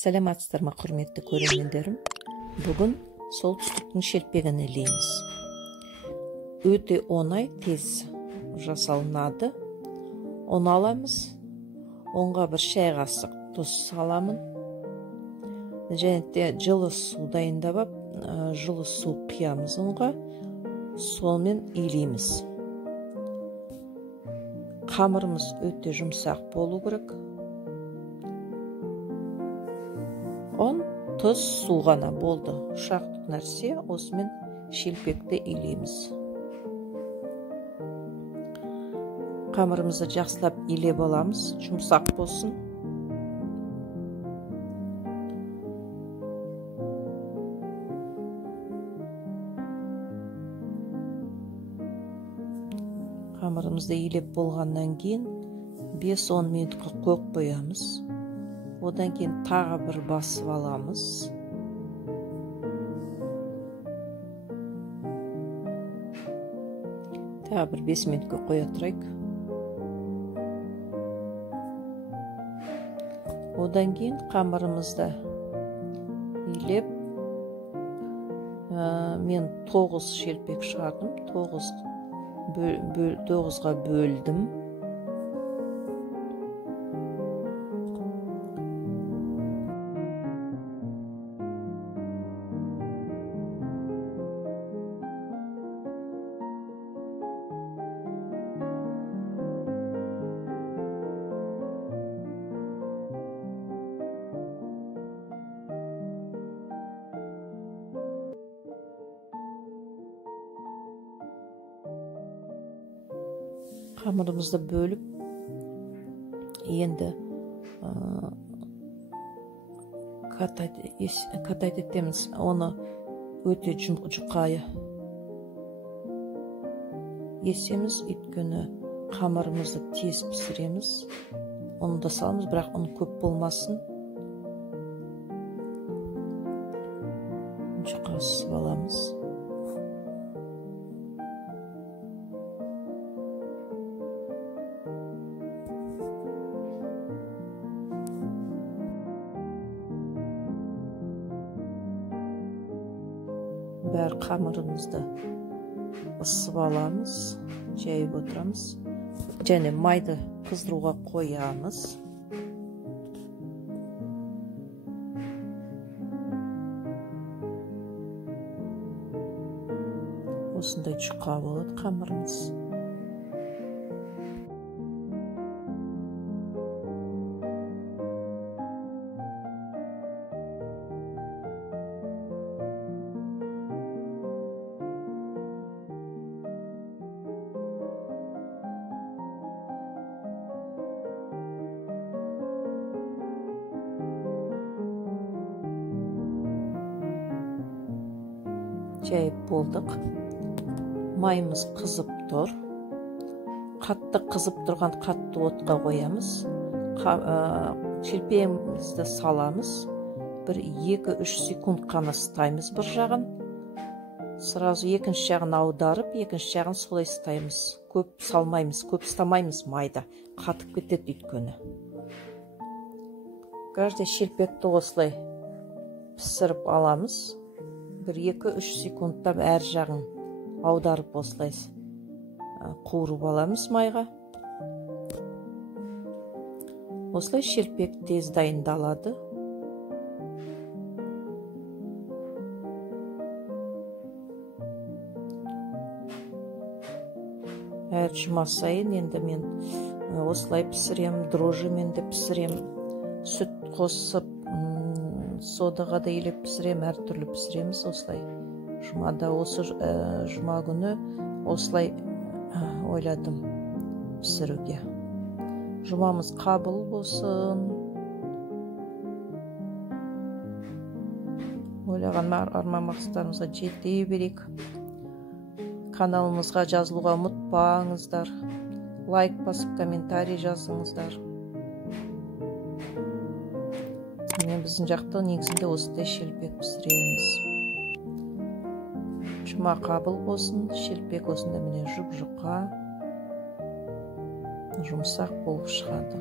Сәлематсыздар ма, құрметті көрермендерім. Бүгін солтүстіктің шелпегін илейміз. Өте оңай, тез жасалынады. Он аламыз. Онға бір шай қасық тұз саламын. Және де жылы су дайындап, жылы су құямыз онға. Сонымен илейміз. Қамырымыз өте жұмсақ болу керек. Он тұз су ғана болды. Шақтық нәрсе, осымен шелпекті илейміз. Қамырымызды жақсылап илеп аламыз, жұмсақ болсын. Қамырымызды илеп болғаннан кейін 5-10 минутқа қойып қоямыз. Одан кейін тағы бір басып аламыз. Тағы бір 5 минутқа қоя тұрайық. Одан кейін қамырымызды илеп, мен 9 шелпек шығардым, 9-ға бөлдім. Қамырымызды бөліп, енді катайт етеміз. Оны өте жұқайы есеміз, өйткені қамырымызды тез пісіреміз. Оны да саламыз, бірақ оны көп болмасын. Жұқасыз аламыз. Бәр қамырымызды ысып аламыз, жайып отырамыз. Және майды қыздыруға қоямыз. Осындай жұқа болады қамырымыз. Жайып болдық. Майымыз қызып тұр. Қатты қызып тұрған қатты отқа қоямыз. Шелпегімізді саламыз. Бір 2-3 секунд қана ұстаймыз бір жағын. Сразу екінші жағын аударып, екінші жағын солай ұстаймыз. Көп салмаймыз, көп ұстамаймыз майда. Қатып кетеді өйткені. Каждый шелпекті осылай пісіріп аламыз. Бір 2-3 секундта әр жағын аударып осылай қуырып аламыз майға. Осылай шелпек тез дайындалады. Әр жұма сайын енді мен осылай пісірем, дрожжымен де пісірем, сүт қосып, содаға да илеп пісірем, әр түрлі пісіреміз осылай. Жұмада осы жұма күні осылай ойладым пісіруге. Жұмамыз қабыл болсын. Ойлаған арман мақсаттарымызға жете берейік. Каналымызға жазылуға ұмытпаңыздар. Лайк басып, комментарий жазыңыздар. Біздің жақта негізінде осындай шелпек пісіреміз. Жұма қабыл болсын. Шелпек осында міне жұп-жұқа, жұмсақ болып шығады.